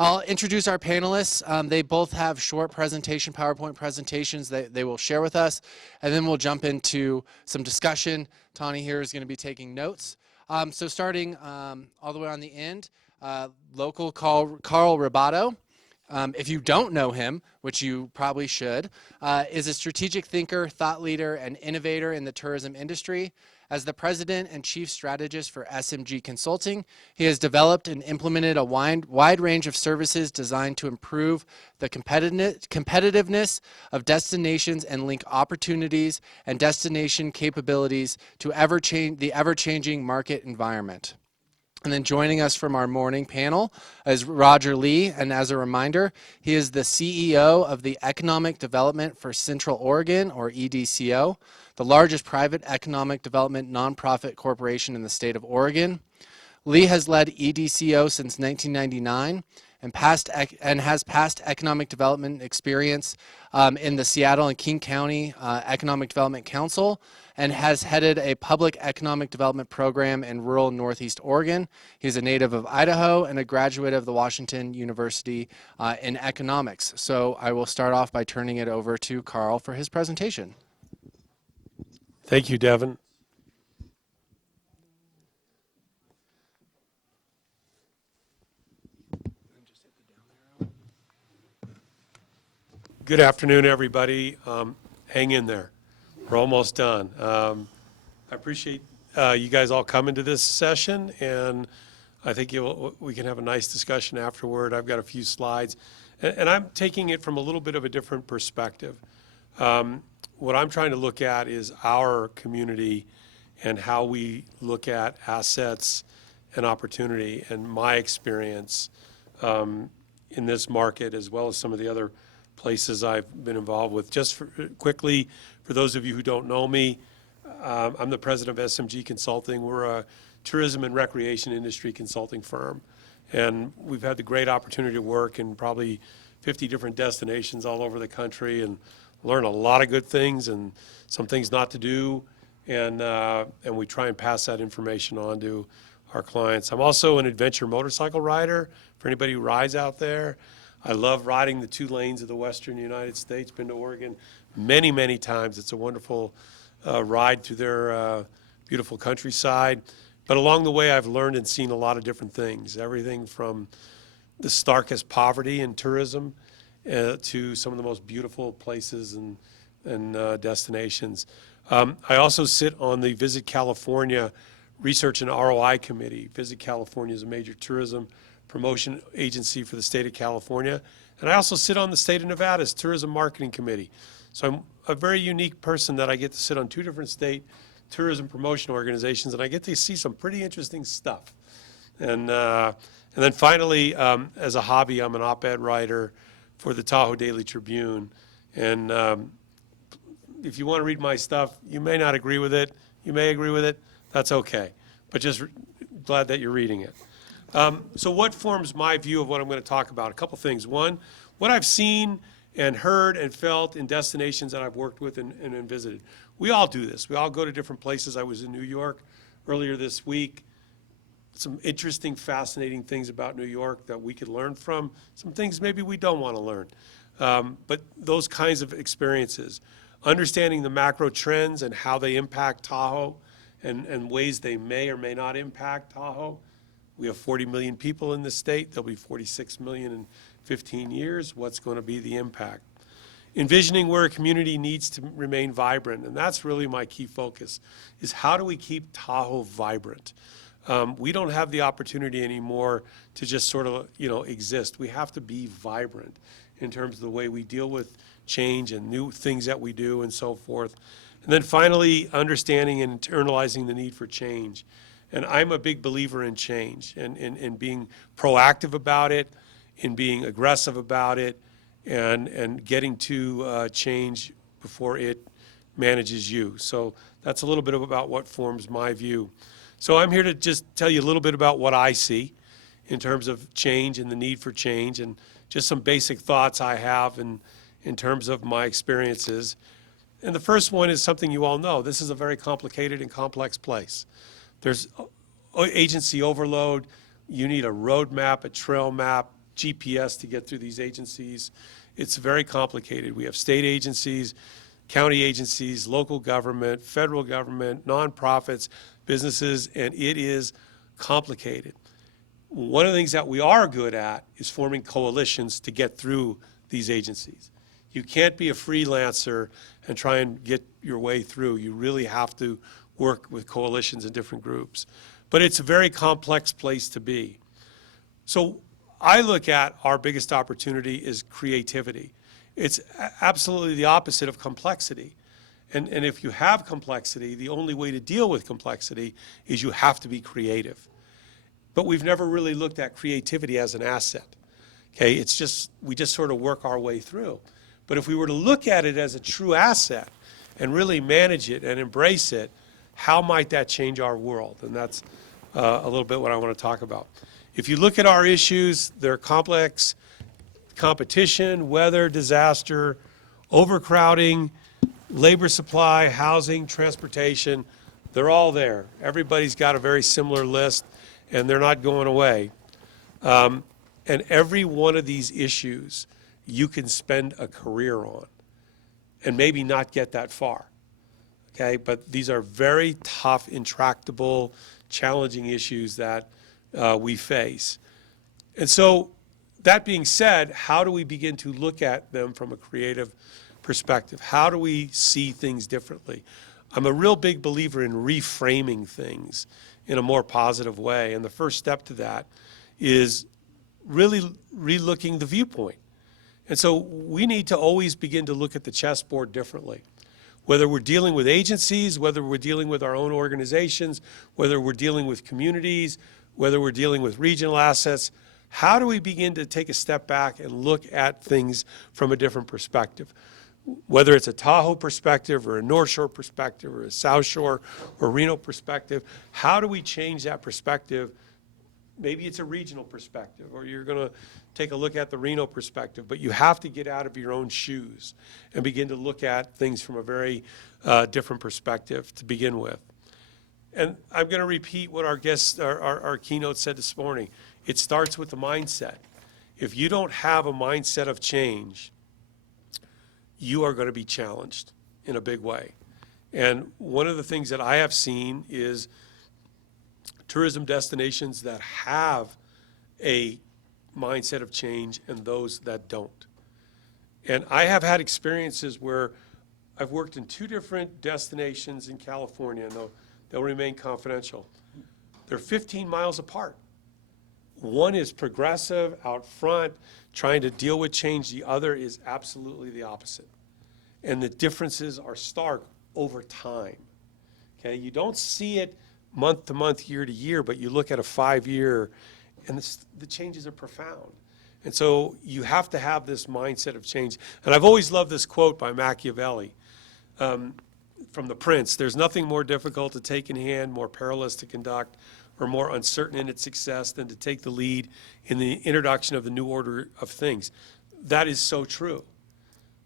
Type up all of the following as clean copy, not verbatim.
I'll introduce our panelists. They both have short PowerPoint presentations that they will share with us, and then we'll jump into some discussion. Tawny here is going to be taking notes. So starting all the way on the end, local Carl Rabato. If you don't know him, which you probably should, is a strategic thinker, thought leader, and innovator in the tourism industry. As the president and chief strategist for SMG Consulting, he has developed and implemented a wide range of services designed to improve the competitiveness of destinations and link opportunities and destination capabilities to the ever-changing market environment. And then joining us from our morning panel is Roger Lee, and as a reminder, he is the CEO of the Economic Development for Central Oregon, or EDCO, the largest private economic development nonprofit corporation in the state of Oregon. Lee has led EDCO since 1999 and has past economic development experience in the Seattle and King County Economic Development Council, and has headed a public economic development program in rural Northeast Oregon. He's a native of Idaho and a graduate of the Washington University in economics. So I will start off by turning it over to Carl for his presentation. Thank you, Devin. Good afternoon, everybody. Hang in there. We're almost done. I appreciate you guys all coming to this session, and I think we can have a nice discussion afterward. I've got a few slides, and I'm taking it from a little bit of a different perspective. What I'm trying to look at is our community and how we look at assets and opportunity, and my experience in this market, as well as some of the other places I've been involved with. Just quickly, for those of you who don't know me, I'm the president of SMG Consulting. We're a tourism and recreation industry consulting firm, and we've had the great opportunity to work in probably 50 different destinations all over the country and learn a lot of good things and some things not to do, and we try and pass that information on to our clients. I'm also an adventure motorcycle rider, for anybody who rides out there. I love riding the 2 lanes of the western United States. Been to Oregon many, many times. It's a wonderful ride through their beautiful countryside. But along the way, I've learned and seen a lot of different things, everything from the starkest poverty in tourism to some of the most beautiful places and destinations. I also sit on the Visit California Research and ROI Committee. Visit California is a major tourism promotion agency for the state of California. And I also sit on the state of Nevada's Tourism Marketing Committee. So I'm a very unique person that I get to sit on 2 different state tourism promotion organizations, and I get to see some pretty interesting stuff. And then finally, as a hobby, I'm an op-ed writer for the Tahoe Daily Tribune. And if you want to read my stuff, you may not agree with it. You may agree with it. That's okay. But just glad that you're reading it. So what forms my view of what I'm going to talk about? A couple things. One, what I've seen and heard and felt in destinations that I've worked with and visited. We all do this. We all go to different places. I was in New York earlier this week. Some interesting, fascinating things about New York that we could learn from. Some things maybe we don't want to learn. But those kinds of experiences. Understanding the macro trends and how they impact Tahoe and ways they may or may not impact Tahoe. We have 40 million people in this state. There'll be 46 million in 15 years. What's going to be the impact? Envisioning where a community needs to remain vibrant, and that's really my key focus, is how do we keep Tahoe vibrant? We don't have the opportunity anymore to just sort of, exist. We have to be vibrant in terms of the way we deal with change and new things that we do and so forth. And then finally, understanding and internalizing the need for change. And I'm a big believer in change and in being proactive about it, in being aggressive about it, and getting to change before it manages you. So that's a little bit about what forms my view. So I'm here to just tell you a little bit about what I see in terms of change and the need for change, and just some basic thoughts I have in terms of my experiences. And the first one is something you all know. This is a very complicated and complex place. There's agency overload. You need a road map, a trail map, GPS to get through these agencies. It's very complicated. We have state agencies, county agencies, local government, federal government, nonprofits, businesses, and it is complicated. One of the things that we are good at is forming coalitions to get through these agencies. You can't be a freelancer and try and get your way through. You really have to work with coalitions and different groups. But it's a very complex place to be. So I look at our biggest opportunity is creativity. It's absolutely the opposite of complexity. And if you have complexity, the only way to deal with complexity is you have to be creative. But we've never really looked at creativity as an asset. Okay, it's just, we just sort of work our way through. But if we were to look at it as a true asset and really manage it and embrace it, how might that change our world? And that's a little bit what I want to talk about. If you look at our issues, they're complex: competition, weather, disaster, overcrowding, labor supply, housing, transportation. They're all there. Everybody's got a very similar list, and they're not going away. And every one of these issues you can spend a career on and maybe not get that far. Okay, but these are very tough, intractable, challenging issues that we face. And so, that being said, how do we begin to look at them from a creative perspective? How do we see things differently? I'm a real big believer in reframing things in a more positive way. And the first step to that is really relooking the viewpoint. And so we need to always begin to look at the chessboard differently. Whether we're dealing with agencies, whether we're dealing with our own organizations, whether we're dealing with communities, whether we're dealing with regional assets, how do we begin to take a step back and look at things from a different perspective? Whether it's a Tahoe perspective or a North Shore perspective or a South Shore or Reno perspective, how do we change that perspective? Maybe it's a regional perspective, or you're going to take a look at the Reno perspective, but you have to get out of your own shoes and begin to look at things from a very different perspective to begin with. And I'm going to repeat what our guest, our keynote said this morning. It starts with the mindset. If you don't have a mindset of change, you are going to be challenged in a big way. And one of the things that I have seen is tourism destinations that have a mindset of change and those that don't. And I have had experiences where I've worked in 2 different destinations in California, and they'll remain confidential. They're 15 miles apart. One is progressive, out front, trying to deal with change. The other is absolutely the opposite. And the differences are stark over time. Okay, you don't see it month to month, year to year, but you look at a 5-year, and the changes are profound. And so you have to have this mindset of change. And I've always loved this quote by Machiavelli from The Prince: "There's nothing more difficult to take in hand, more perilous to conduct, or more uncertain in its success than to take the lead in the introduction of the new order of things." That is so true.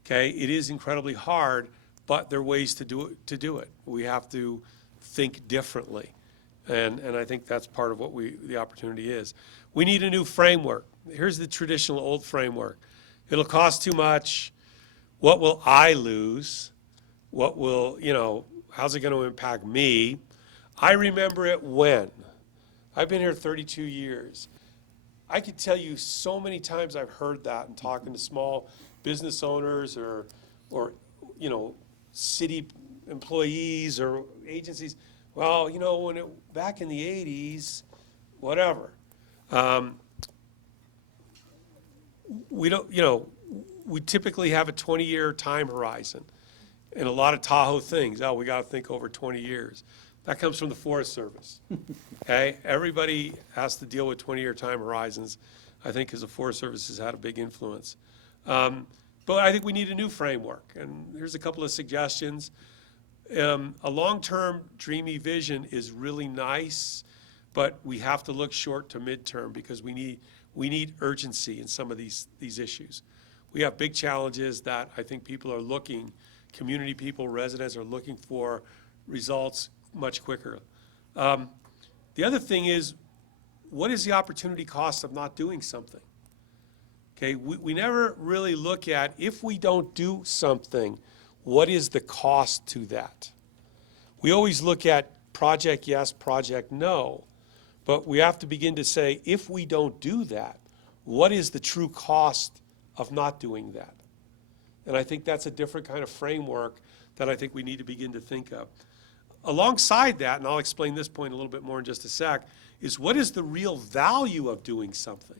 Okay, it is incredibly hard, but there are ways to do it. We have to think differently. And I think that's part of what the opportunity is. We need a new framework. Here's the traditional old framework. It'll cost too much. What will I lose? What will, how's it going to impact me? I remember it when. I've been here 32 years. I could tell you so many times I've heard that in talking to small business owners or city employees or agencies. Well, back in the 80s, whatever. We typically have a 20-year time horizon and a lot of Tahoe things. Oh, we got to think over 20 years. That comes from the Forest Service. Okay, everybody has to deal with 20-year time horizons, I think, because the Forest Service has had a big influence. But I think we need a new framework, and here's a couple of suggestions. A long-term dreamy vision is really nice, but we have to look short to midterm because we need urgency in some of these issues. We have big challenges that I think people are looking, community people, residents are looking for results much quicker. The other thing is, what is the opportunity cost of not doing something? Okay, we never really look at, if we don't do something, what is the cost to that? We always look at project yes, project no, but we have to begin to say, if we don't do that, what is the true cost of not doing that? And I think that's a different kind of framework that I think we need to begin to think of. Alongside that, and I'll explain this point a little bit more in just a sec, is what is the real value of doing something?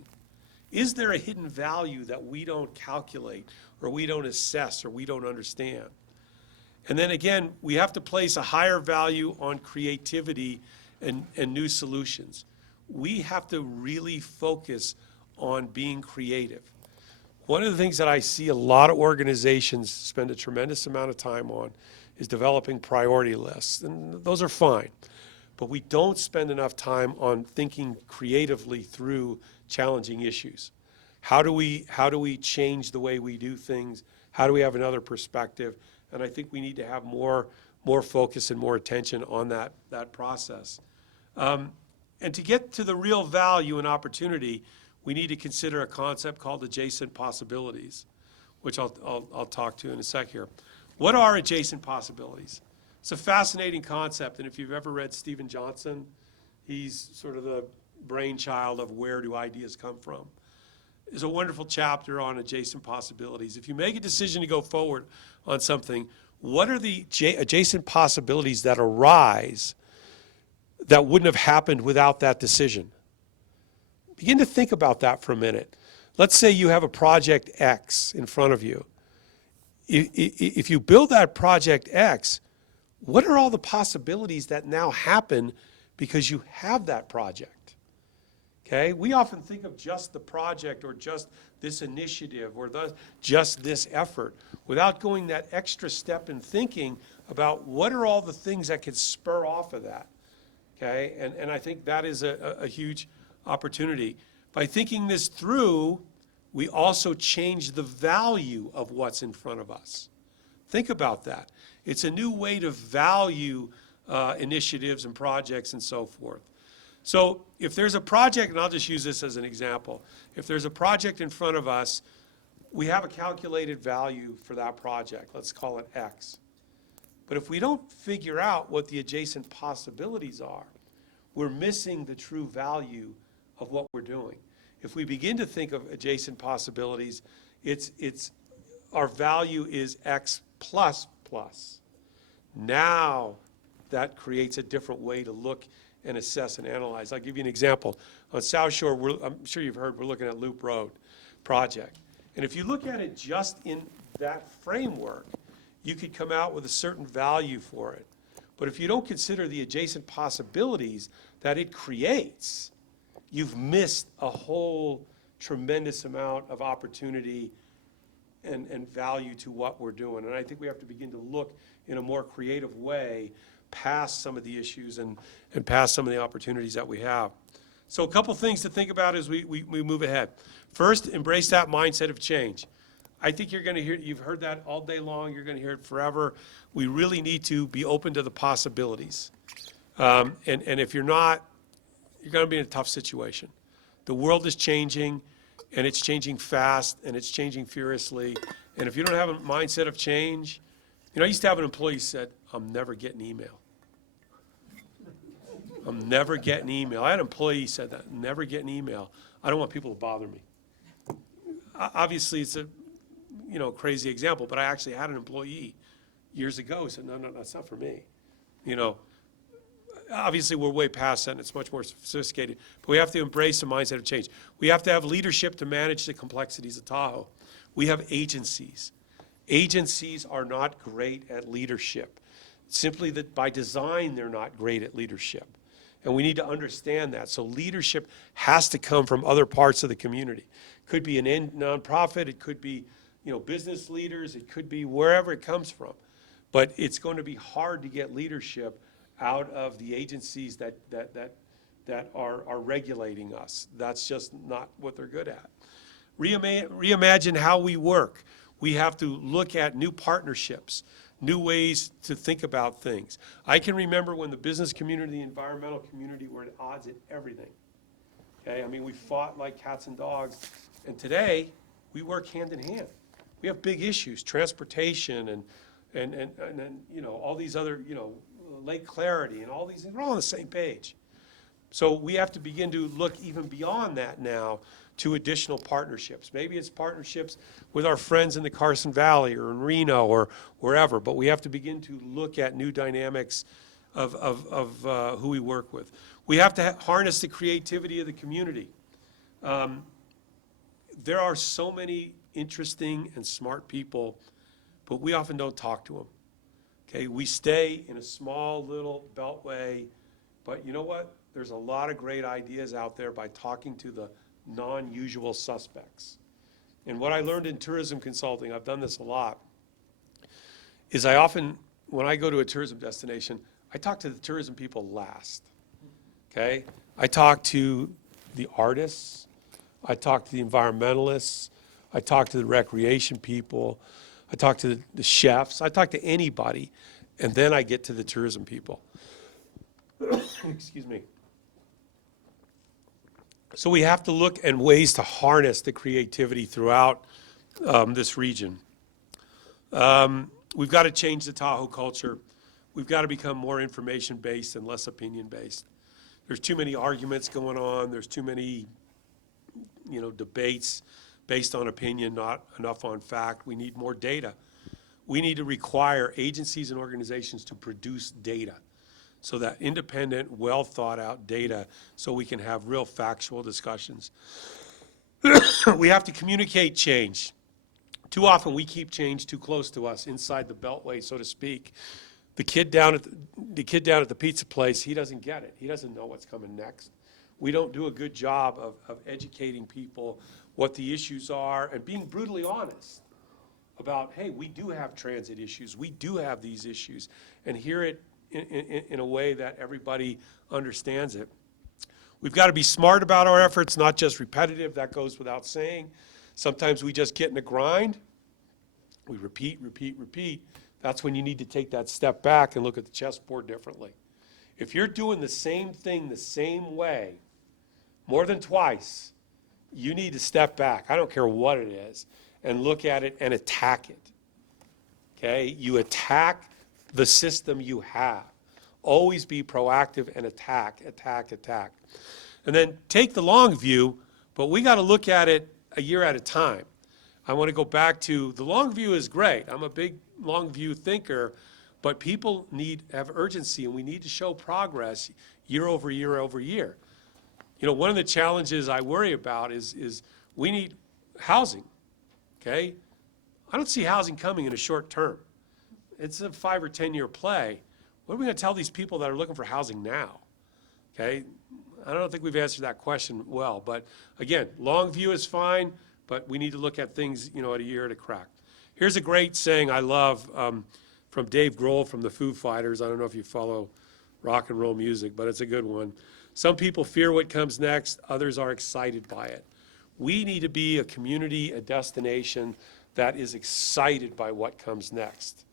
Is there a hidden value that we don't calculate, or we don't assess, or we don't understand? And then again, we have to place a higher value on creativity and new solutions. We have to really focus on being creative. One of the things that I see a lot of organizations spend a tremendous amount of time on is developing priority lists, and those are fine. But we don't spend enough time on thinking creatively through challenging issues. How do we change the way we do things? How do we have another perspective? And I think we need to have more focus and more attention on that process. And to get to the real value and opportunity, we need to consider a concept called adjacent possibilities, which I'll talk to in a sec here. What are adjacent possibilities? It's a fascinating concept, and if you've ever read Stephen Johnson, he's sort of the brainchild of where do ideas come from. There's a wonderful chapter on adjacent possibilities. If you make a decision to go forward on something, what are the adjacent possibilities that arise that wouldn't have happened without that decision? Begin to think about that for a minute. Let's say you have a project X in front of you. If you build that project X, what are all the possibilities that now happen because you have that project? Okay, we often think of just the project or just this initiative or just this effort without going that extra step in thinking about what are all the things that could spur off of that. Okay, and I think that is a huge opportunity. By thinking this through, we also change the value of what's in front of us. Think about that. It's a new way to value initiatives and projects and so forth. So if there's a project, and I'll just use this as an example, if there's a project in front of us, we have a calculated value for that project. Let's call it X. But if we don't figure out what the adjacent possibilities are, we're missing the true value of what we're doing. If we begin to think of adjacent possibilities, our value is X plus plus. Now that creates a different way to look and assess and analyze. I'll give you an example. On South Shore, I'm sure you've heard, we're looking at Loop Road project. And if you look at it just in that framework, you could come out with a certain value for it. But if you don't consider the adjacent possibilities that it creates, you've missed a whole tremendous amount of opportunity and value to what we're doing. And I think we have to begin to look in a more creative way past some of the issues and past some of the opportunities that we have. So a couple things to think about as we move ahead. First, embrace that mindset of change. I think you're going to hear, you've heard that all day long, you're going to hear it forever. We really need to be open to the possibilities. And if you're not, you're going to be in a tough situation. The world is changing, and it's changing fast, and it's changing furiously. And if you don't have a mindset of change, I used to have an employee who said, I'm never getting email. I'm never getting email. I had an employee who said that, never getting email. I don't want people to bother me. Obviously, it's a crazy example, but I actually had an employee years ago who said, no, that's not for me. Obviously, we're way past that, and it's much more sophisticated. But we have to embrace a mindset of change. We have to have leadership to manage the complexities of Tahoe. We have agencies. Agencies are not great at leadership. Simply that by design, they're not great at leadership. And we need to understand that. So leadership has to come from other parts of the community. It could be a nonprofit, it could be business leaders, it could be wherever it comes from. But it's going to be hard to get leadership out of the agencies that are regulating us. That's just not what they're good at. Reimagine how we work. We have to look at new partnerships, new ways to think about things. I can remember when the business community, the environmental community were at odds at everything. Okay, I mean, we fought like cats and dogs. And today, we work hand in hand. We have big issues, transportation and all these other, Lake Clarity and all these, we're all on the same page. So we have to begin to look even beyond that now to additional partnerships. Maybe it's partnerships with our friends in the Carson Valley or in Reno or wherever, but we have to begin to look at new dynamics of who we work with. We have to harness the creativity of the community. There are so many interesting and smart people, but we often don't talk to them. Okay, we stay in a small little beltway, but you know what? There's a lot of great ideas out there by talking to the non-usual suspects. And what I learned in tourism consulting, I've done this a lot, is I often, when I go to a tourism destination, I talk to the tourism people last. Okay? I talk to the artists, I talk to the environmentalists, I talk to the recreation people, I talk to the chefs, I talk to anybody, and then I get to the tourism people. Excuse me. So we have to look at ways to harness the creativity throughout this region. We've got to change the Tahoe culture. We've got to become more information-based and less opinion-based. There's too many arguments going on. There's too many, debates based on opinion, not enough on fact. We need more data. We need to require agencies and organizations to produce data. So that independent, well-thought-out data so we can have real factual discussions. We have to communicate change. Too often we keep change too close to us, inside the beltway, so to speak. The kid down at the pizza place, he doesn't get it. He doesn't know what's coming next. We don't do a good job of educating people what the issues are and being brutally honest about, hey, we do have transit issues. We do have these issues. And hear it in a way that everybody understands it. We've got to be smart about our efforts, not just repetitive. That goes without saying. Sometimes we just get in a grind. We repeat, repeat, repeat. That's when you need to take that step back and look at the chessboard differently. If you're doing the same thing the same way more than twice, you need to step back. I don't care what it is, and look at it and attack it. Okay? You attack the system you have. Always be proactive and attack, attack, attack. And then take the long view, but we got to look at it a year at a time. I want to go back to the long view is great. I'm a big long view thinker, but people have urgency, and we need to show progress year over year over year. One of the challenges I worry about is we need housing, okay? I don't see housing coming in a short term. It's a 5 or 10 year play. What are we going to tell these people that are looking for housing now? Okay, I don't think we've answered that question well, but again, long view is fine, but we need to look at things, at a year at a crack. Here's a great saying I love from Dave Grohl from the Foo Fighters. I don't know if you follow rock and roll music, but it's a good one. Some people fear what comes next, others are excited by it. We need to be a community, a destination that is excited by what comes next.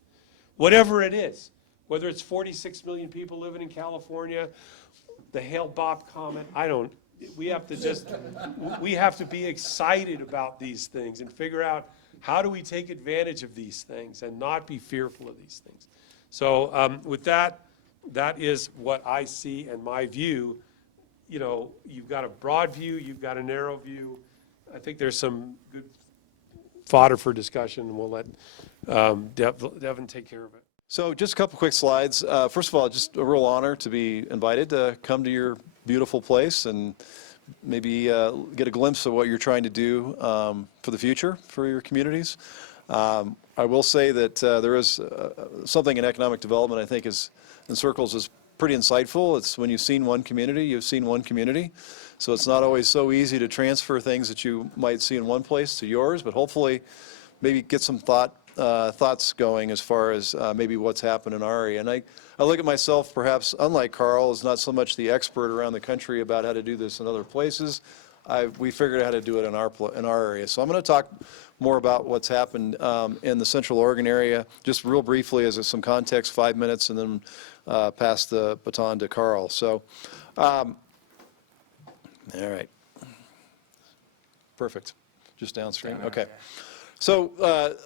Whatever it is, whether it's 46 million people living in California, the Hale-Bopp comment, we have to be excited about these things and figure out how do we take advantage of these things and not be fearful of these things. So with that is what I see and my view. You've got a broad view, you've got a narrow view. I think there's some good fodder for discussion, and we'll let Devin take care of it. So just a couple quick slides. First of all, just a real honor to be invited to come to your beautiful place and maybe get a glimpse of what you're trying to do for the future for your communities. I will say that there is something in economic development I think is in circles is pretty insightful. It's when you've seen one community, you've seen one community. So it's not always so easy to transfer things that you might see in one place to yours, but hopefully maybe get some thoughts going as far as maybe what's happened in our area. And I look at myself, perhaps unlike Carl, as not so much the expert around the country about how to do this in other places. We figured out how to do it in our area. So I'm going to talk more about what's happened in the Central Oregon area, just real briefly as some context, 5 minutes, and then pass the baton to Carl. So, all right. Perfect. Just downstream? Okay. So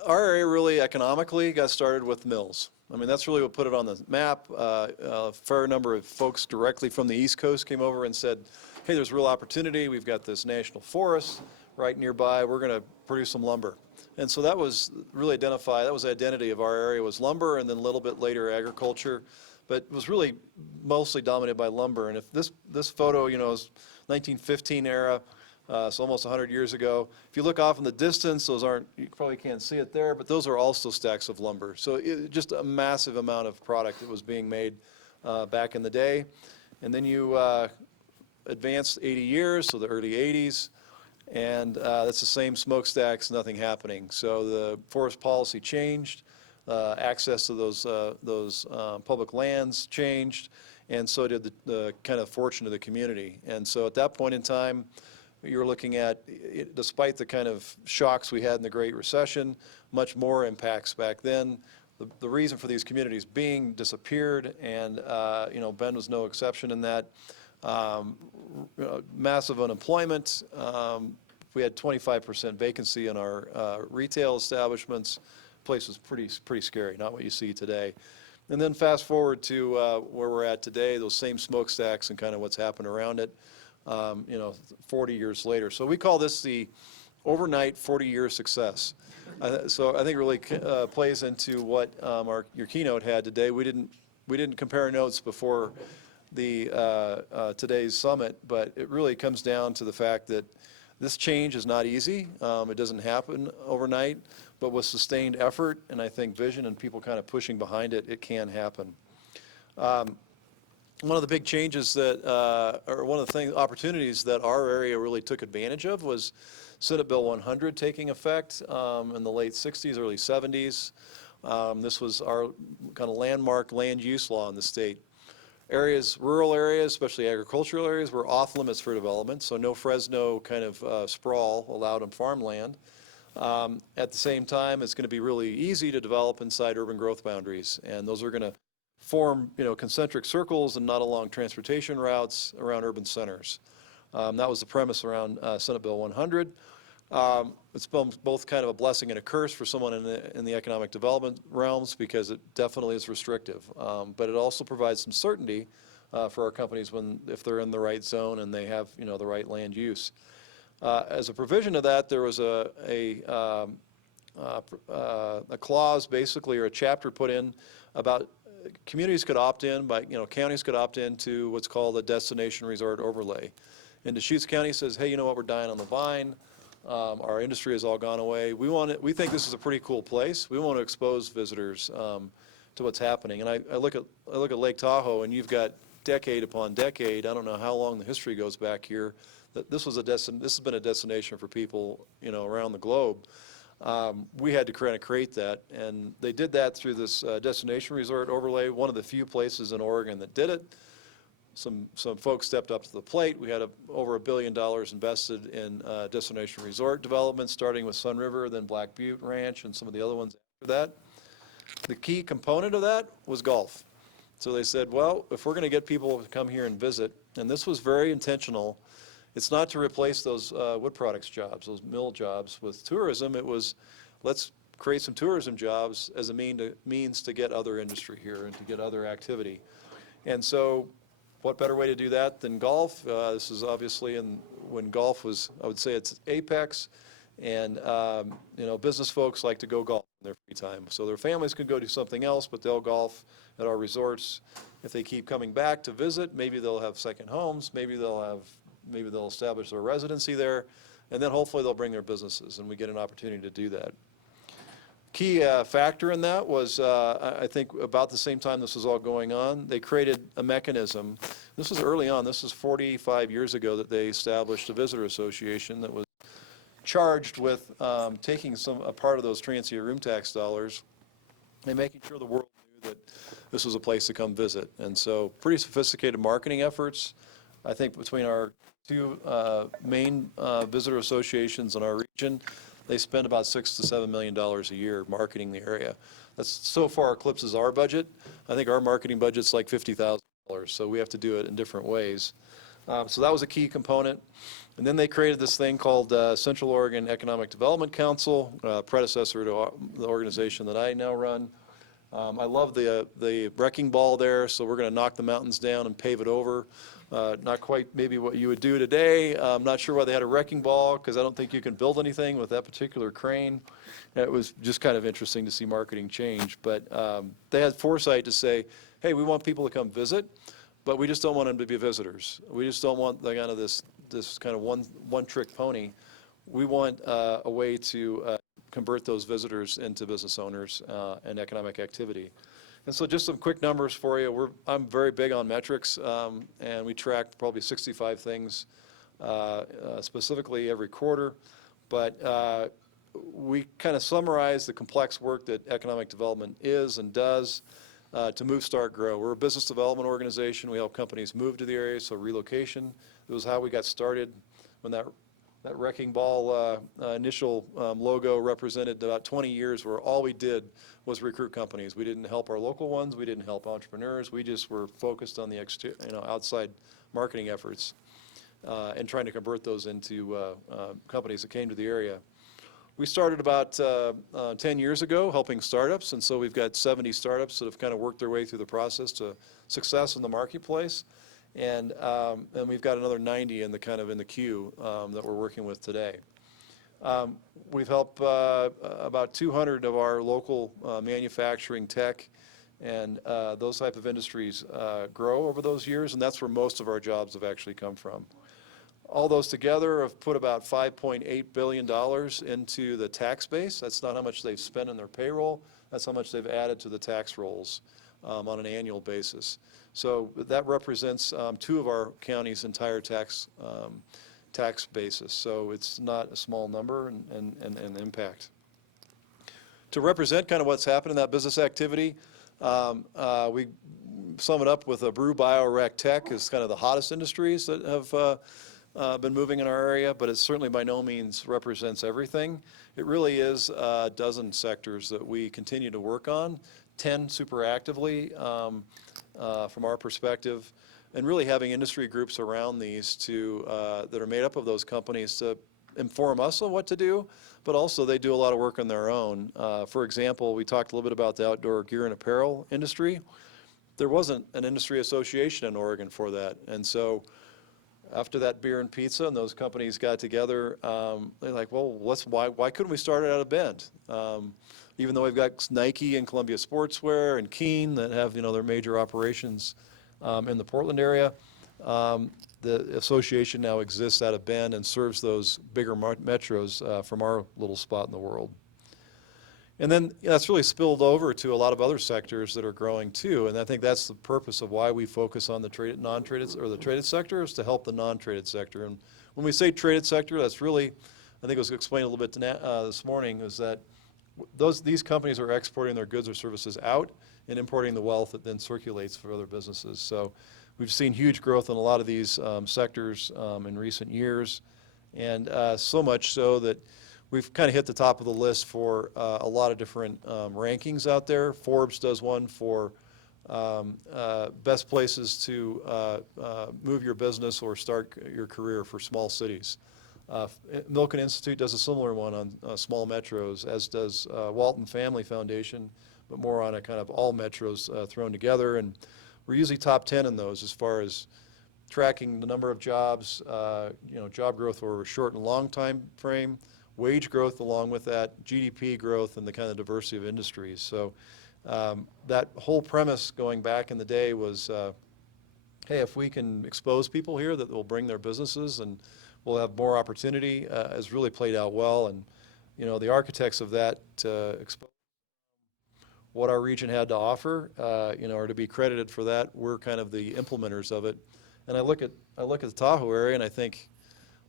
our area really economically got started with mills. I mean, that's really what put it on the map. A fair number of folks directly from the East Coast came over and said, hey, there's real opportunity. We've got this national forest right nearby. We're going to produce some lumber. And so that was really identified. That was the identity of our area, was lumber, and then a little bit later agriculture. But it was really mostly dominated by lumber. And if this photo, you know, is 1915 era, so almost 100 years ago. If you look off in the distance, those aren't, you probably can't see it there, but those are also stacks of lumber. So just a massive amount of product that was being made back in the day. And then you advanced 80 years, so the early 80s, and that's the same smokestacks, nothing happening. So the forest policy changed, access to those public lands changed, and so did the kind of fortune of the community. And so at that point in time, you're looking at, despite the kind of shocks we had in the Great Recession, much more impacts back then. The reason for these communities being disappeared, and you know, Bend was no exception in that. Massive unemployment. We had 25% vacancy in our retail establishments. Place was pretty scary, not what you see today. And then fast forward to where we're at today, those same smokestacks and kind of what's happened around it. You know, 40 years later. So we call this the overnight 40-year success. So I think it really plays into what your keynote had today. We didn't compare notes before the today's summit, but it really comes down to the fact that this change is not easy. It doesn't happen overnight, but with sustained effort and I think vision and people kind of pushing behind it, it can happen. One of the big changes that, or one of the opportunities that our area really took advantage of was Senate Bill 100 taking effect in the late 60s, early 70s. This was our kind of landmark land use law in the state. Areas, rural areas, especially agricultural areas, were off limits for development, so no Fresno kind of sprawl allowed on farmland. At the same time, it's going to be really easy to develop inside urban growth boundaries, and those are going to form, you know, concentric circles and not along transportation routes around urban centers. That was the premise around Senate Bill 100. It's both kind of a blessing and a curse for someone in the economic development realms because it definitely is restrictive. But it also provides some certainty for our companies if they're in the right zone and they have, you know, the right land use. As a provision of that, there was a clause basically, or a chapter put in about communities could opt in, counties could opt into what's called a destination resort overlay. And Deschutes County says, hey, you know what, we're dying on the vine. Our industry has all gone away. We think this is a pretty cool place. We want to expose visitors to what's happening. And I look at Lake Tahoe, and you've got decade upon decade. I don't know how long the history goes back here. That this has been a destination for people, you know, around the globe. We had to kind of create that, and they did that through this destination resort overlay, one of the few places in Oregon that did it. Some folks stepped up to the plate. We had over $1 billion invested in destination resort development, starting with Sun River, then Black Butte Ranch, and some of the other ones after that. The key component of that was golf. So they said, well, if we're going to get people to come here and visit, and this was very intentional, it's not to replace those wood products jobs, those mill jobs with tourism. It was, let's create some tourism jobs as a means to get other industry here and to get other activity. And so what better way to do that than golf? This is obviously when golf was, I would say it's apex, and you know, business folks like to go golf in their free time. So their families could go do something else, but they'll golf at our resorts. If they keep coming back to visit, maybe they'll have second homes, maybe they'll establish their residency there, and then hopefully they'll bring their businesses, and we get an opportunity to do that. Key factor in that was, I think about the same time this was all going on, they created a mechanism. This was early on. This was 45 years ago that they established a visitor association that was charged with taking a part of those transient room tax dollars and making sure the world knew that this was a place to come visit. And so pretty sophisticated marketing efforts. I think between our two main visitor associations in our region, they spend about $6 to $7 million a year marketing the area. That's so far eclipses our budget. I think our marketing budget's like $50,000, so we have to do it in different ways. So that was a key component. And then they created this thing called Central Oregon Economic Development Council, predecessor to the organization that I now run. I love the wrecking ball there, so we're going to knock the mountains down and pave it over. Not quite maybe what you would do today. I'm not sure why they had a wrecking ball, because I don't think you can build anything with that particular crane. It was just kind of interesting to see marketing change. But they had foresight to say, hey, we want people to come visit, but we just don't want them to be visitors. We just don't want the kind of this kind of one-trick pony. We want a way to convert those visitors into business owners and economic activity. And so just some quick numbers for you. I'm very big on metrics, and we track probably 65 things specifically every quarter. But we kind of summarize the complex work that economic development is and does to move, start, grow. We're a business development organization. We help companies move to the area, so relocation. It was how we got started when that wrecking ball initial logo represented about 20 years where all we did was recruit companies. We didn't help our local ones. We didn't help entrepreneurs. We just were focused on the outside marketing efforts and trying to convert those into companies that came to the area. We started about 10 years ago helping startups, and so we've got 70 startups that have kind of worked their way through the process to success in the marketplace. And we've got another 90 in the queue that we're working with today. We've helped about 200 of our local manufacturing, tech, and those type of industries grow over those years, and that's where most of our jobs have actually come from. All those together have put about $5.8 billion into the tax base. That's not how much they've spent on their payroll. That's how much they've added to the tax rolls on an annual basis. So that represents 2 of our county's entire tax basis. So it's not a small number and impact. To represent kind of what's happened in that business activity, we sum it up with a brew, bio, rec, tech is kind of the hottest industries that have been moving in our area, but it certainly by no means represents everything. It really is a dozen sectors that we continue to work on, 10 super actively from our perspective, and really having industry groups around these that are made up of those companies to inform us on what to do, but also they do a lot of work on their own. For example, we talked a little bit about the outdoor gear and apparel industry. There wasn't an industry association in Oregon for that, and so after that beer and pizza and those companies got together, they're like, well, why couldn't we start it out of Bend? Even though we've got Nike and Columbia Sportswear and Keen that have their major operations in the Portland area, the association now exists out of Bend and serves those bigger metros from our little spot in the world. And then that's really spilled over to a lot of other sectors that are growing too, and I think that's the purpose of why we focus on the non-traded or the traded sector, is to help the non-traded sector. And when we say traded sector, that's really, I think it was explained a little bit this morning, is that these companies are exporting their goods or services out and importing the wealth that then circulates for other businesses. So we've seen huge growth in a lot of these sectors in recent years, and so much so that we've kind of hit the top of the list for a lot of different rankings out there. Forbes does one for best places to move your business or start your career for small cities. Milken Institute does a similar one on small metros, as does Walton Family Foundation, but more on a kind of all metros thrown together. And we're usually top 10 in those as far as tracking the number of jobs, job growth over a short and long time frame, wage growth along with that, GDP growth, and the kind of diversity of industries. So that whole premise going back in the day was, hey, if we can expose people here that will bring their businesses and we'll have more opportunity, has really played out well. And the architects of that expose what our region had to offer, or to be credited for that, we're kind of the implementers of it. And I look at the Tahoe area and I think,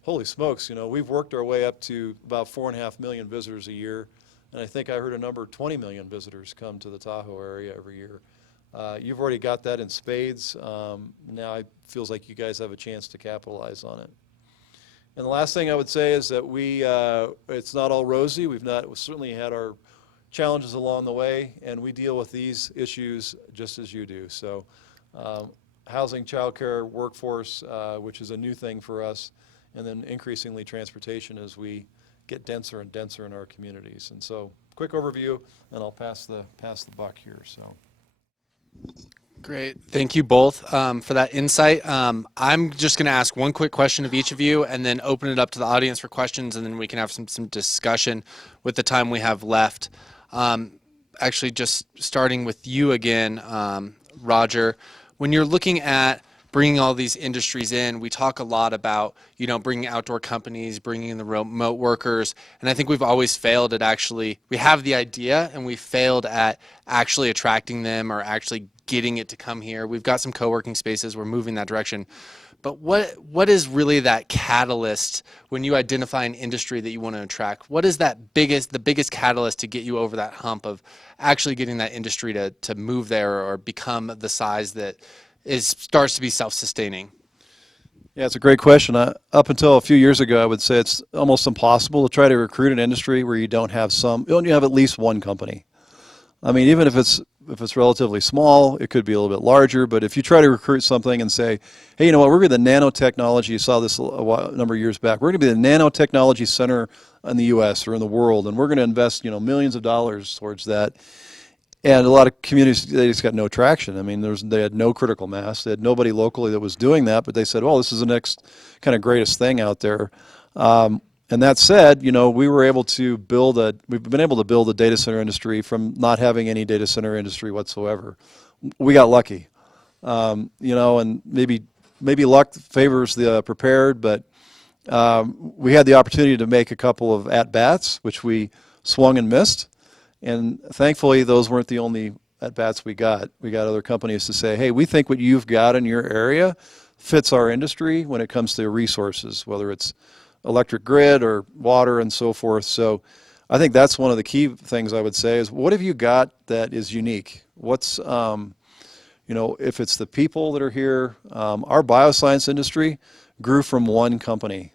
holy smokes, we've worked our way up to about 4.5 million visitors a year, and I think I heard a number 20 million visitors come to the Tahoe area every year. You've already got that in spades. Now it feels like you guys have a chance to capitalize on it. And the last thing I would say is that it's not all rosy. We've certainly had our challenges along the way, and we deal with these issues just as you do. So housing, childcare, workforce, which is a new thing for us, and then increasingly transportation as we get denser and denser in our communities. And so, quick overview, and I'll pass the buck here. So. Great. Thank you both for that insight. I'm just going to ask one quick question of each of you and then open it up to the audience for questions, and then we can have some discussion with the time we have left. Actually, just starting with you again, Roger, when you're looking at bringing all these industries in, we talk a lot about, bringing outdoor companies, bringing in the remote workers, and I think we've always failed at we have the idea and we failed at actually attracting them or actually getting it to come here. We've got some co-working spaces, we're moving that direction. But what is really that catalyst when you identify an industry that you want to attract? What is the biggest catalyst to get you over that hump of actually getting that industry to move there or become the size that starts to be self-sustaining? Yeah, it's a great question. Up until a few years ago, I would say it's almost impossible to try to recruit an industry where you don't have at least one company. I mean, even if it's relatively small, it could be a little bit larger, but if you try to recruit something and say, hey, you know what, we're going to be the nanotechnology, you saw this a number of years back, we're going to be the nanotechnology center in the U.S. or in the world, and we're going to invest, millions of dollars towards that. And a lot of communities, they just got no traction. I mean, they had no critical mass. They had nobody locally that was doing that, but they said, well, this is the next kind of greatest thing out there. And that said, we've been able to build a data center industry from not having any data center industry whatsoever. We got lucky, and maybe luck favors the prepared, but we had the opportunity to make a couple of at-bats, which we swung and missed. And thankfully, those weren't the only at-bats we got. We got other companies to say, hey, we think what you've got in your area fits our industry when it comes to resources, whether it's electric grid or water and so forth. So I think that's one of the key things I would say is, what have you got that is unique? What's, if it's the people that are here, our bioscience industry grew from one company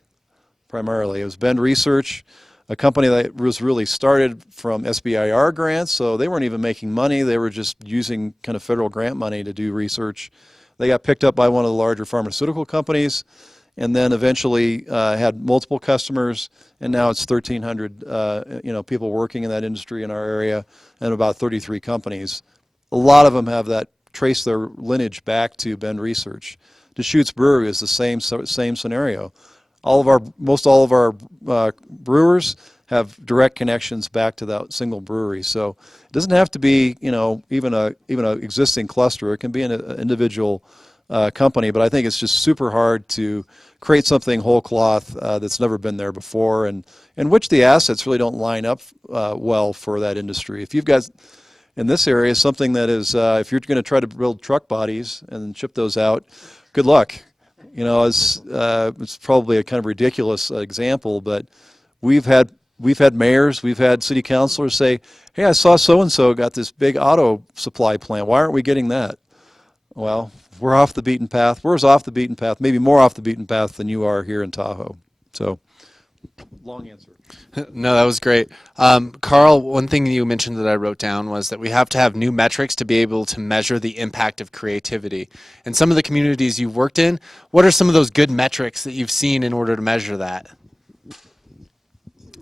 primarily. It was Bend Research, a company that was really started from SBIR grants, so they weren't even making money. They were just using kind of federal grant money to do research. They got picked up by one of the larger pharmaceutical companies, and then eventually had multiple customers, and now it's 1,300 people working in that industry in our area, and about 33 companies. A lot of them have trace their lineage back to Bend Research. Deschutes Brewery is the same scenario. Most all of our brewers have direct connections back to that single brewery. So it doesn't have to be, even a existing cluster. It can be an individual company, but I think it's just super hard to create something whole cloth that's never been there before, and in which the assets really don't line up well for that industry. If you've got in this area something that is, if you're going to try to build truck bodies and ship those out, good luck. It's probably a kind of ridiculous example, but we've had mayors, we've had city councilors say, hey, I saw so-and-so got this big auto supply plant. Why aren't we getting that? Well, we're off the beaten path. We're off the beaten path, maybe more off the beaten path than you are here in Tahoe. So, long answer. No, that was great. Carl, one thing you mentioned that I wrote down was that we have to have new metrics to be able to measure the impact of creativity. In some of the communities you've worked in, what are some of those good metrics that you've seen in order to measure that?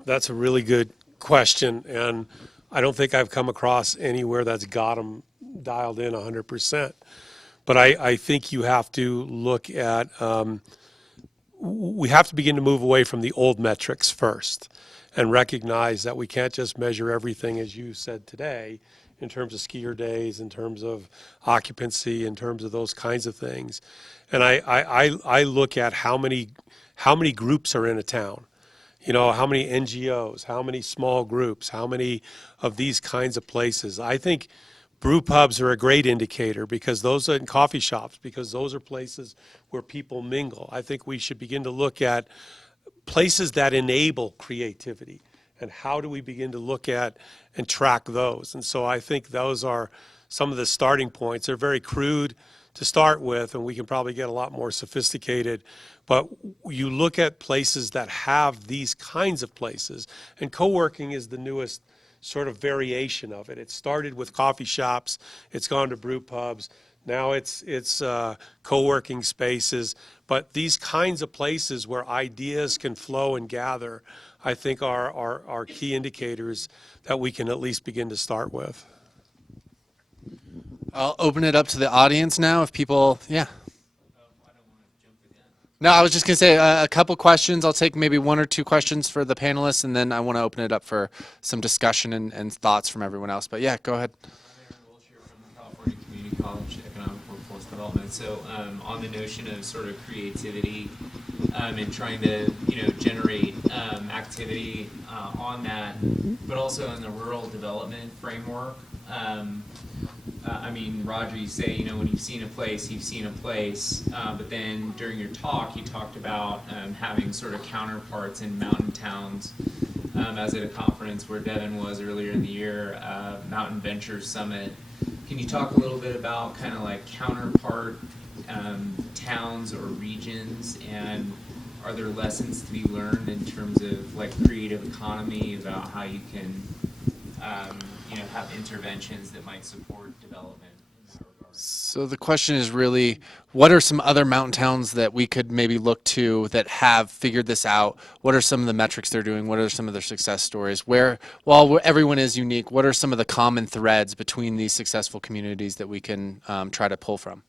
That's a really good question, and I don't think I've come across anywhere that's got them dialed in 100%. But I think you have to look at, we have to begin to move away from the old metrics first and recognize that we can't just measure everything, as you said today, in terms of skier days, in terms of occupancy, in terms of those kinds of things. And I look at how many groups are in a town. How many NGOs, how many small groups, how many of these kinds of places. I think brew pubs are a great indicator because those are in coffee shops, because those are places where people mingle. I think we should begin to look at places that enable creativity and how do we begin to look at and track those. And so I think those are some of the starting points. They're very crude to start with, and we can probably get a lot more sophisticated. But you look at places that have these kinds of places, and co-working is the newest sort of variation of it. It started with coffee shops, it's gone to brew pubs, Now it's co-working spaces. But these kinds of places where ideas can flow and gather, I think are key indicators that we can at least begin to start with. I'll open it up to the audience now if people, yeah. No, I was just going to say a couple questions. I'll take maybe one or two questions for the panelists, and then I want to open it up for some discussion and thoughts from everyone else. But yeah, go ahead. I'm Aaron Wilshire from California Community College Economic Workforce Development. So on the notion of sort of creativity and trying to generate activity on that, but also in the rural development framework. I mean, Roger, you say, when you've seen a place, you've seen a place, but then during your talk, you talked about having sort of counterparts in mountain towns. As at a conference where Devin was earlier in the year, Mountain Ventures Summit. Can you talk a little bit about kind of like counterpart towns or regions, and are there lessons to be learned in terms of like creative economy about how you can have interventions that might support development in that regard? So the question is really, what are some other mountain towns that we could maybe look to that have figured this out? What are some of the metrics they're doing? What are some of their success stories? While everyone is unique, what are some of the common threads between these successful communities that we can try to pull from?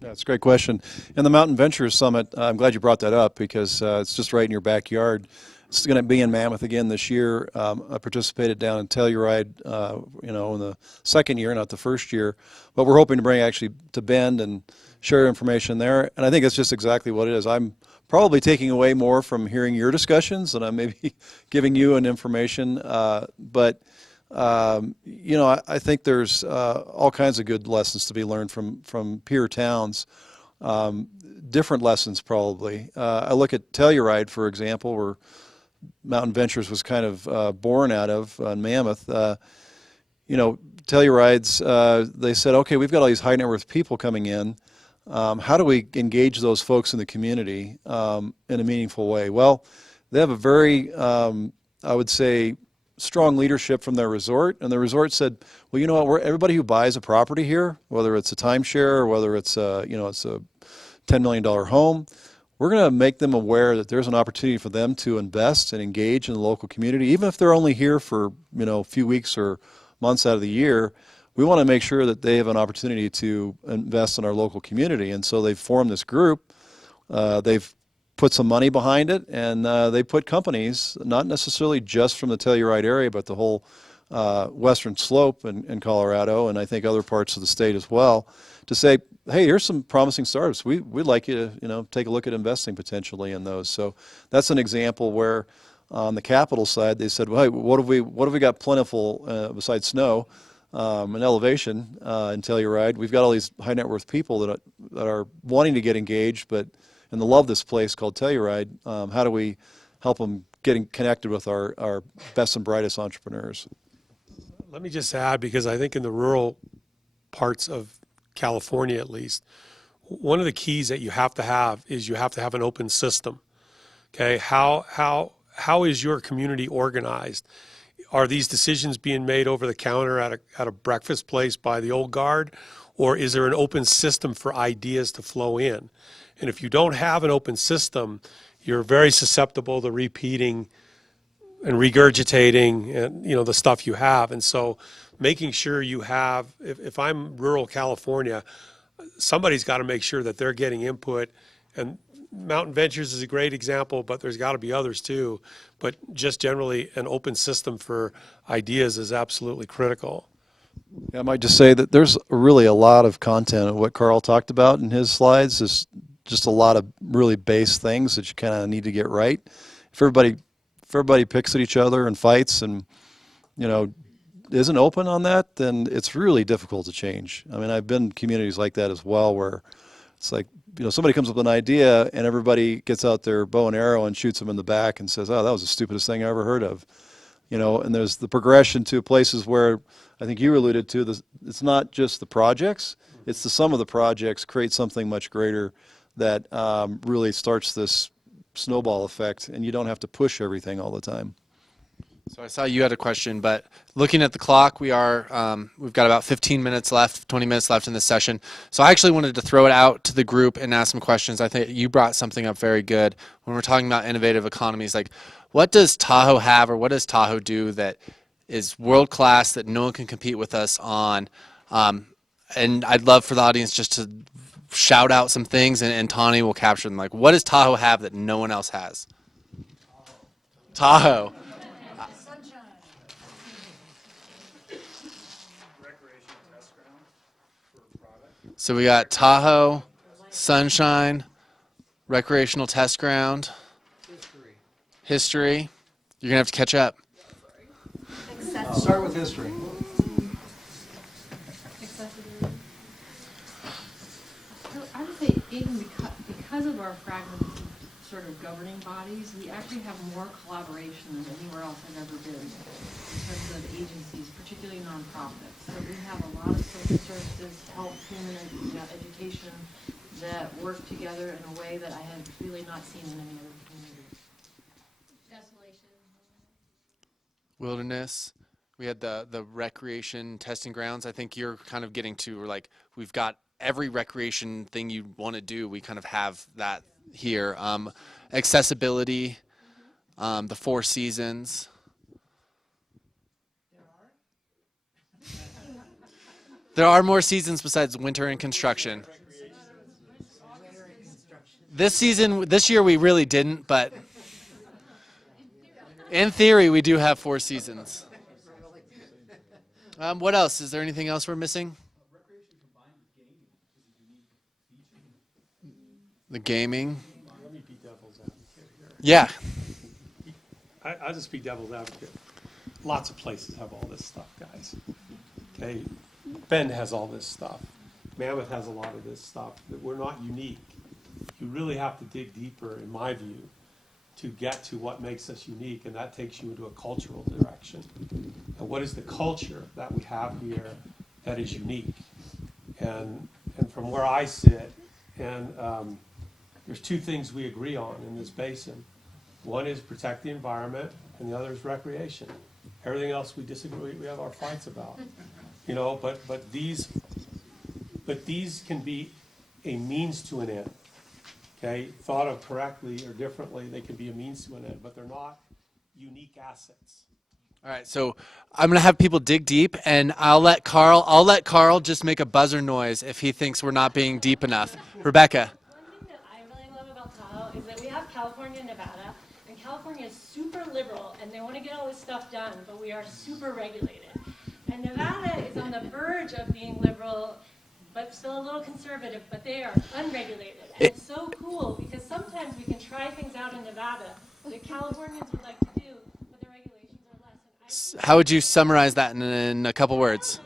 Yeah, it's a great question. And the Mountain Ventures Summit, I'm glad you brought that up because it's just right in your backyard. It's going to be in Mammoth again this year. I participated down in Telluride, in the second year, not the first year. But we're hoping to bring actually to Bend and share information there. And I think it's just exactly what it is. I'm probably taking away more from hearing your discussions than I'm maybe giving you an information. But I think there's all kinds of good lessons to be learned from peer towns. Different lessons probably. I look at Telluride, for example, where Mountain Ventures was kind of born out of on Mammoth. Tellurides, they said, okay, we've got all these high net worth people coming in. How do we engage those folks in the community in a meaningful way? Well, they have a very, I would say, strong leadership from their resort, and the resort said, well, you know what, everybody who buys a property here, whether it's a timeshare or whether it's it's a $10 million home, we're going to make them aware that there's an opportunity for them to invest and engage in the local community, even if they're only here for a few weeks or months out of the year. We want to make sure that they have an opportunity to invest in our local community, and so they've formed this group. They've put some money behind it, and they put companies, not necessarily just from the Telluride area, but the whole western slope in Colorado, and I think other parts of the state as well, to say, hey, here's some promising startups. We'd like you to take a look at investing potentially in those. So that's an example where on the capital side they said, well, hey, what have we got plentiful besides snow and elevation in Telluride? We've got all these high net worth people that are wanting to get engaged, but and they love this place called Telluride. How do we help them getting connected with our best and brightest entrepreneurs? Let me just add, because I think in the rural parts of California, at least, one of the keys that you have to have is you have to have an open system. Okay, how is your community organized? Are these decisions being made over the counter at a breakfast place by the old guard, or is there an open system for ideas to flow in? And if you don't have an open system, you're very susceptible to repeating and regurgitating and the stuff you have. And so making sure you have, if I'm rural California, somebody's got to make sure that they're getting input. And Mountain Ventures is a great example, but there's got to be others too. But just generally an open system for ideas is absolutely critical. I might just say that there's really a lot of content of what Carl talked about in his slides. Is just a lot of really base things that you kind of need to get right. If everybody picks at each other and fights and isn't open on that, then it's really difficult to change. I mean, I've been in communities like that as well, where it's like somebody comes up with an idea and everybody gets out their bow and arrow and shoots them in the back and says, oh, that was the stupidest thing I ever heard of. And there's the progression to places where I think you alluded to, it's not just the projects, it's the sum of the projects create something much greater that really starts this snowball effect, and you don't have to push everything all the time. So I saw you had a question, but looking at the clock, we've got about 15 minutes left, 20 minutes left in this session. So I actually wanted to throw it out to the group and ask some questions. I think you brought something up very good when we're talking about innovative economies. Like, what does Tahoe have, or what does Tahoe do that is world class that no one can compete with us on? And I'd love for the audience just to shout out some things, and Tawny will capture them. Like, what does Tahoe have that no one else has? Tahoe. So we got Tahoe, sunshine, recreational test ground, history. You're gonna have to catch up. I'll start with history. Accessibility. So I would say even because of our fragmented sort of governing bodies, we actually have more collaboration than anywhere else I've ever been in terms of agencies, particularly nonprofits. So we have a lot of social services, health, human education that work together in a way that I have really not seen in any other community. Desolation. Wilderness. We had the recreation testing grounds. I think you're kind of getting to, like, we've got every recreation thing you want to do. We kind of have that here. Accessibility, the Four Seasons. There are more seasons besides winter and construction. This year we really didn't, but in theory we do have 4 seasons. What else? Is there anything else we're missing? The gaming. Let me be devil's advocate here. Yeah. I'll just be devil's advocate. Lots of places have all this stuff, guys. Okay, Bend has all this stuff. Mammoth has a lot of this stuff. That we're not unique. You really have to dig deeper, in my view, to get to what makes us unique, and that takes you into a cultural direction. And what is the culture that we have here that is unique? And from where I sit, and there's 2 things we agree on in this basin. One is protect the environment, and the other is recreation. Everything else we disagree, we have our fights about. You know, but these can be a means to an end. Okay, thought of correctly or differently, they can be a means to an end, but they're not unique assets. All right, so I'm gonna have people dig deep, and I'll let Carl just make a buzzer noise if he thinks we're not being deep enough. Rebecca. One thing that I really love about Tahoe is that we have California and Nevada, and California is super liberal, and they want to get all this stuff done, but we are super regulated. And Nevada is on the verge of being liberal, but still a little conservative, but they are unregulated. And it's so cool, because sometimes we can try things out in Nevada that Californians would like to do, but the regulations are less. And How would you summarize that in a couple words?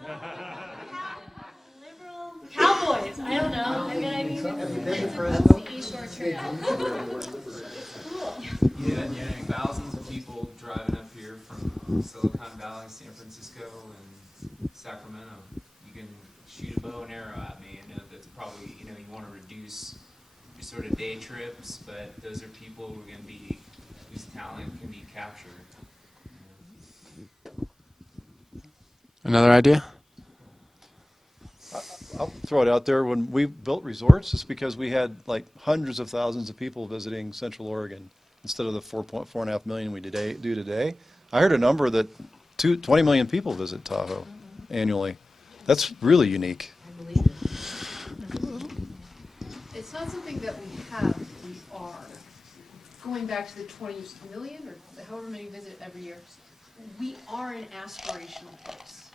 liberal cowboys, I don't know. I mean, it's the East Shore Trail. It's cool. Yeah, thousands of people driving up here from Silicon Valley, San Francisco, and Sacramento. You can shoot a bow and arrow at me. I know that's probably, you want to reduce your sort of day trips, but those are people who are going to be, whose talent can be captured. Another idea? I'll throw it out there. When we built resorts, it's because we had like hundreds of thousands of people visiting Central Oregon instead of the 4.5 million we do today. I heard a number that 20 million people visit Tahoe annually. That's really unique. I believe it. It's not something that we have, we are. Going back to the 20 million or however many visit every year, we are an aspirational place.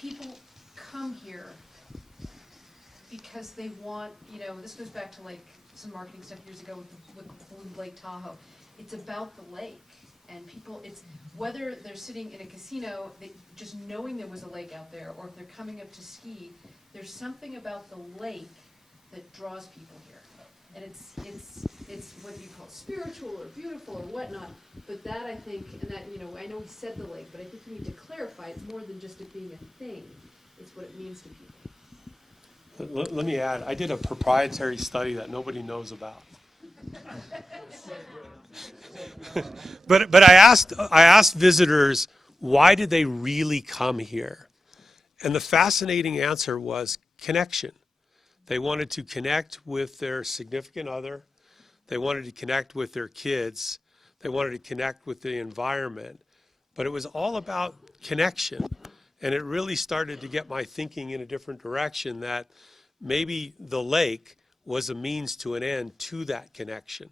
People come here because they want, this goes back to like some marketing stuff years ago with Blue Lake Tahoe. It's about the lake. And people, it's whether they're sitting in a casino, just knowing there was a lake out there, or if they're coming up to ski, there's something about the lake that draws people here. And it's what you call spiritual or beautiful or whatnot, but that I think, and that, I know we said the lake, but I think we need to clarify it's more than just it being a thing. It's what it means to people. Let me add, I did a proprietary study that nobody knows about. But I asked visitors, why did they really come here? And the fascinating answer was connection. They wanted to connect with their significant other. They wanted to connect with their kids. They wanted to connect with the environment. But it was all about connection. And it really started to get my thinking in a different direction, that maybe the lake was a means to an end to that connection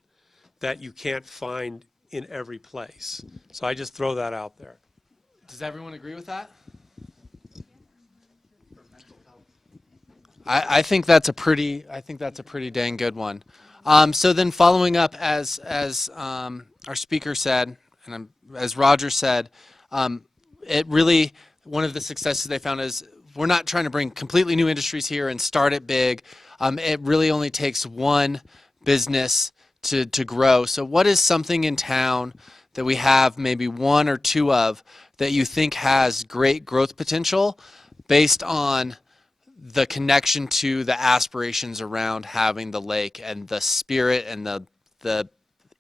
that you can't find in every place. So I just throw that out there. Does everyone agree with that? I think that's a pretty dang good one. So then following up, as our speaker said, and as Roger said, it really, one of the successes they found is we're not trying to bring completely new industries here and start it big. It really only takes one business to grow. So what is something in town that we have maybe one or two of that you think has great growth potential based on the connection to the aspirations around having the lake and the spirit and the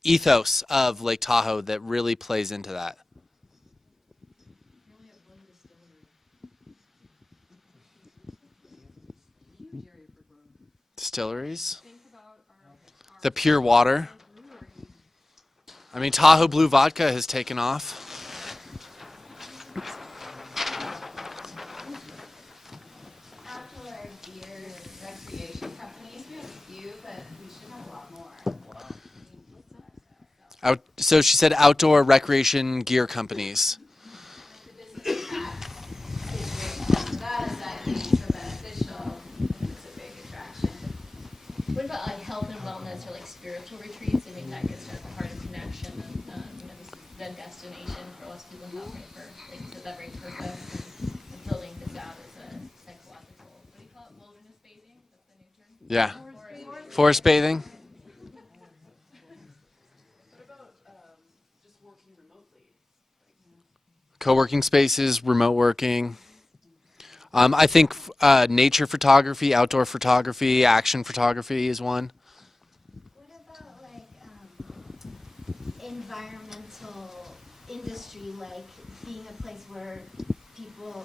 ethos of Lake Tahoe that really plays into that? We only have one distillery. Huge area for growth. Distilleries, Think about our the pure water. brewery. I mean, Tahoe Blue Vodka has taken off. Outdoor gear recreation companies, we have a few, but we should have a lot more. So she said outdoor recreation gear companies. The business tax is great. That is that being so beneficial, it's a big attraction. What about like health and wellness or like spiritual retreats? I think that gets at the heart of connection and this then destination for lots of people who operate for like you said, that very purpose of building this out as a psychological. What do you call it? Wilderness bathing? That's the new term. Yeah. Forest bathing. Co-working spaces, remote working. I think nature photography, outdoor photography, action photography is one. What about like environmental industry, like being a place where people,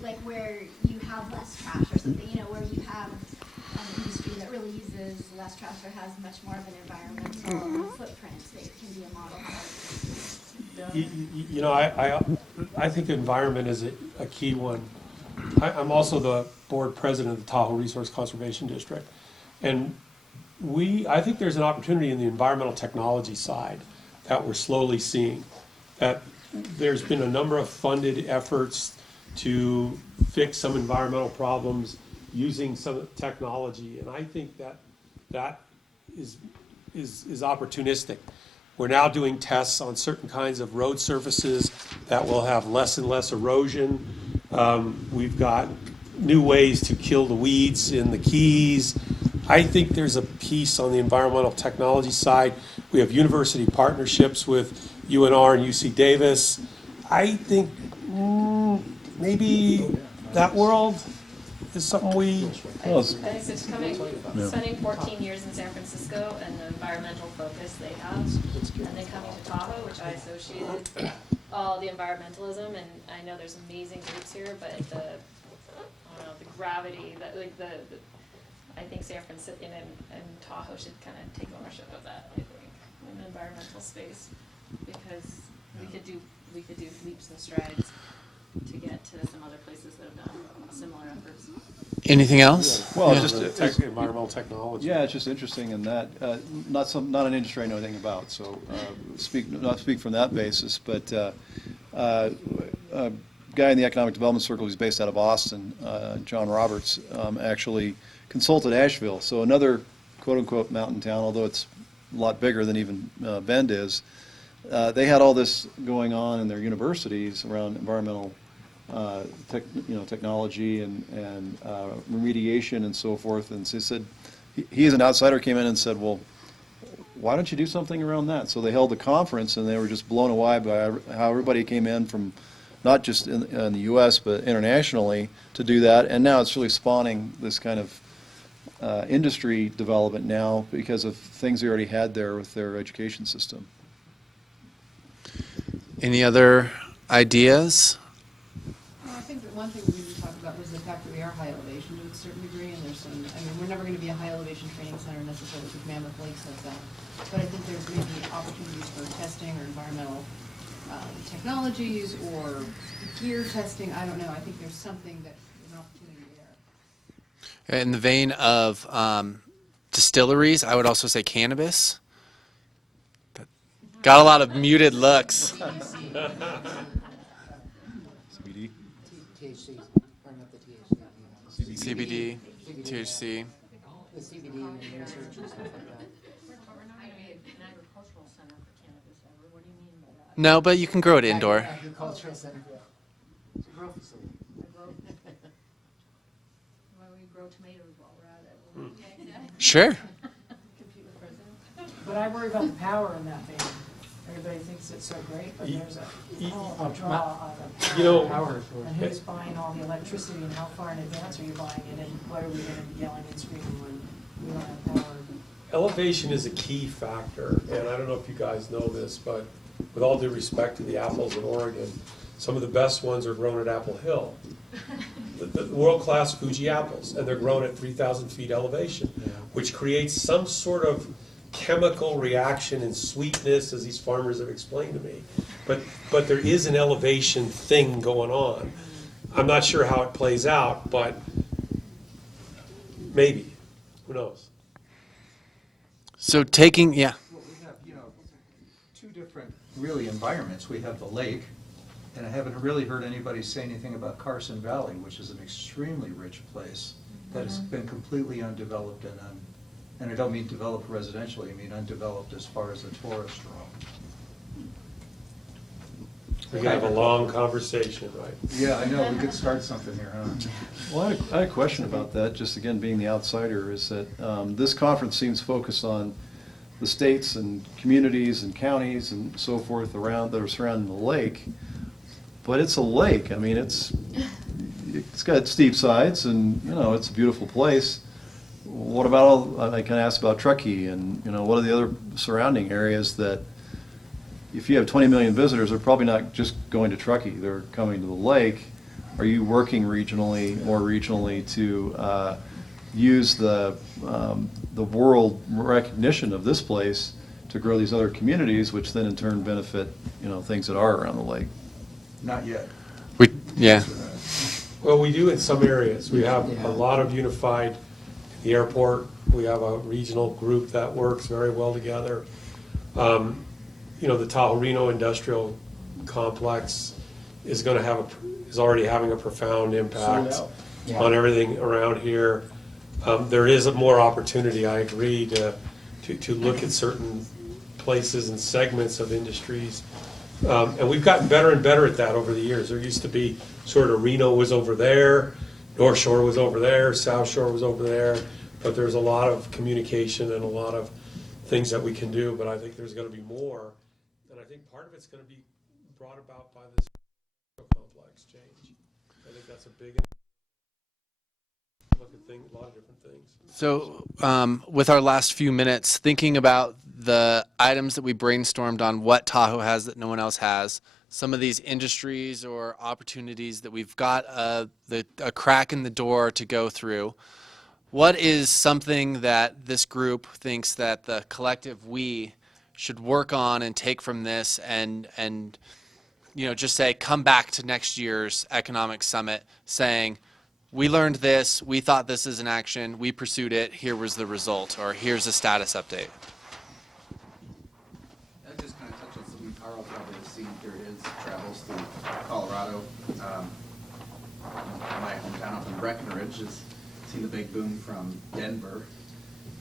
like where you have less trash or something, where you have an industry that really uses less trash or has much more of an environmental footprint that can be a model for. I think environment is a key one. I'm also the board president of the Tahoe Resource Conservation District. And I think there's an opportunity in the environmental technology side that we're slowly seeing. That there's been a number of funded efforts to fix some environmental problems using some technology. And I think that is opportunistic. We're now doing tests on certain kinds of road surfaces that will have less and less erosion. We've got new ways to kill the weeds in the Keys. I think there's a piece on the environmental technology side. We have university partnerships with UNR and UC Davis. I think maybe that world is something we... Well, I think it's spending 14 years in San Francisco and the environmental focus they have, and then coming to Tahoe, which I associated all the environmentalism, and I know there's amazing groups here, but the gravity, that like I think San Francisco and Tahoe should kind of take ownership of that, I think, in the environmental space, because we could do leaps and strides to get to some other places that have done similar efforts. Anything else? Well, Yeah. just environmental technology. yeah, it's just interesting in that not an industry I know anything about. So not speak from that basis, but a guy in the economic development circle who's based out of Austin, John Roberts, actually consulted Asheville. So another quote unquote mountain town, although it's a lot bigger than even Bend is. They had all this going on in their universities around environmental technology and remediation and so forth. And so he said, he as an outsider came in and said, well, why don't you do something around that? So they held a conference and they were just blown away by how everybody came in from not just in the U.S. but internationally to do that. And now it's really spawning this kind of industry development now because of things they already had there with their education system. Any other ideas? Well, I think that one thing we didn't talk about was the fact that we are high elevation to a certain degree, and there's some, I mean, we're never gonna be a high elevation training center necessarily because Mammoth Lake says that. But I think there's maybe opportunities for testing or environmental technologies or gear testing, I don't know, I think there's something that, there's an opportunity there. In the vein of distilleries, I would also say cannabis. Got a lot of muted looks. CBD. THC, bring up the THC. CBD, THC. The CBD and research and stuff like that. We're not gonna be an agricultural center for cannabis ever, what do you mean by that? No, but you can grow it indoor. Agricultural center. It's a grow facility. Why don't we grow tomatoes while we're at it? Sure. Compete with presidents. But I worry about the power in that vein. Everybody thinks it's so great, but there's a draw on the You know, power. And who's buying all the electricity and how far in advance are you buying it and what are we gonna be yelling and screaming when we don't have power? elevation is a key factor, and I don't know if you guys know this, but with all due respect to the apples in Oregon, some of the best ones are grown at Apple Hill. The world-class Fuji apples, and they're grown at 3,000 feet elevation, which creates some sort of chemical reaction and sweetness, as these farmers have explained to me. But there is an elevation thing going on. I'm not sure how it plays out, but maybe. Who knows? So taking, yeah. Well, we have, two different really environments. We have the lake, and I haven't really heard anybody say anything about Carson Valley, which is an extremely rich place that has been completely undeveloped and I don't mean developed residentially, I mean undeveloped as far as the tourist draw. We can have a long conversation, right? Yeah, I know, we could start something here, huh? Well, I had a question about that, just again, being the outsider, is that this conference seems focused on the states and communities and counties and so forth around, that are surrounding the lake. But it's a lake, I mean, it's got steep sides and, it's a beautiful place. What about I can ask about Truckee and, what are the other surrounding areas that, if you have 20 million visitors, they're probably not just going to Truckee, they're coming to the lake. Are you working more regionally to use the world recognition of this place to grow these other communities, which then in turn benefit, things that are around the lake? Not yet. Yeah. Well, we do in some areas. We have a lot of unified, the airport, we have a regional group that works very well together. The Tahoe Reno Industrial Complex is already having a profound impact on everything around here. There is more opportunity, I agree, to look at certain places and segments of industries. And we've gotten better and better at that over the years. There used to be sort of Reno was over there, North Shore was over there, South Shore was over there, but there's a lot of communication and a lot of things that we can do, but I think there's going to be more. And I think part of it's going to be brought about by this complex change. I think that's a big look at things, a lot of different things. So with our last few minutes, thinking about the items that we brainstormed on what Tahoe has that no one else has, some of these industries or opportunities that we've got a crack in the door to go through, what is something that this group thinks that the collective we should work on and take from this and just say, come back to next year's economic summit saying, we learned this, we thought this is an action, we pursued it, here was the result, or here's a status update. That just kind of touches something Carl probably has seen through his travels through Colorado. My hometown up in Breckenridge has seen the big boom from Denver.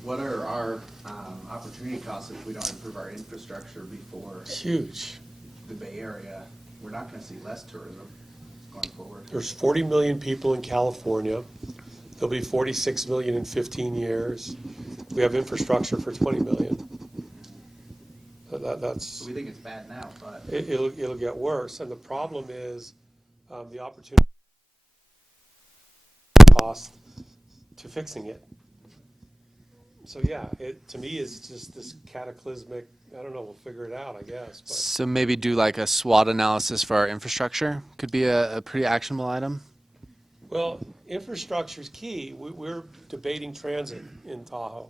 What are our opportunity costs if we don't improve our infrastructure before Huge. the Bay Area? We're not going to see less tourism going forward. There's 40 million people in California. There'll be 46 million in 15 years. We have infrastructure for 20 million. That's. So we think it's bad now, but It'll get worse, and the problem is the opportunity cost to fixing it. So yeah, it, to me, is just this cataclysmic, I don't know, we'll figure it out, I guess. But So maybe do like a SWOT analysis for our infrastructure. Could be a pretty actionable item. well, infrastructure is key. We're debating transit in Tahoe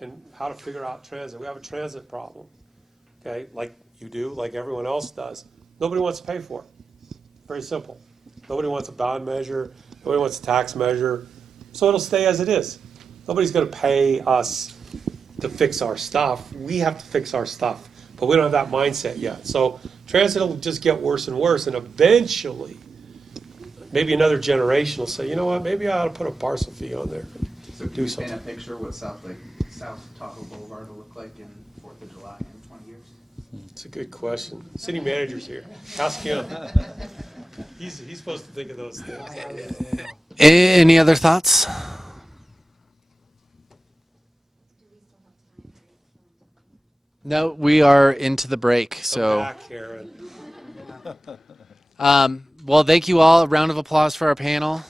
and how to figure out transit. We have a transit problem, okay, like you do, like everyone else does. Nobody wants to pay for it. Very simple. Nobody wants a bond measure. Nobody wants a tax measure. So it'll stay as it is. Nobody's going to pay us to fix our stuff. We have to fix our stuff, but we don't have that mindset yet. So transit will just get worse and worse, and eventually, maybe another generation will say, you know what, maybe I ought to put a parcel fee on there. So can Do you something. paint a picture what South Tahoe Boulevard will look like in 4th of July in 20 years? It's a good question. City manager's here. Ask him. He's supposed to think of those things. Any other thoughts? No, we are into the break. Come So, back, Karen. well, thank you all. A round of applause for our panel.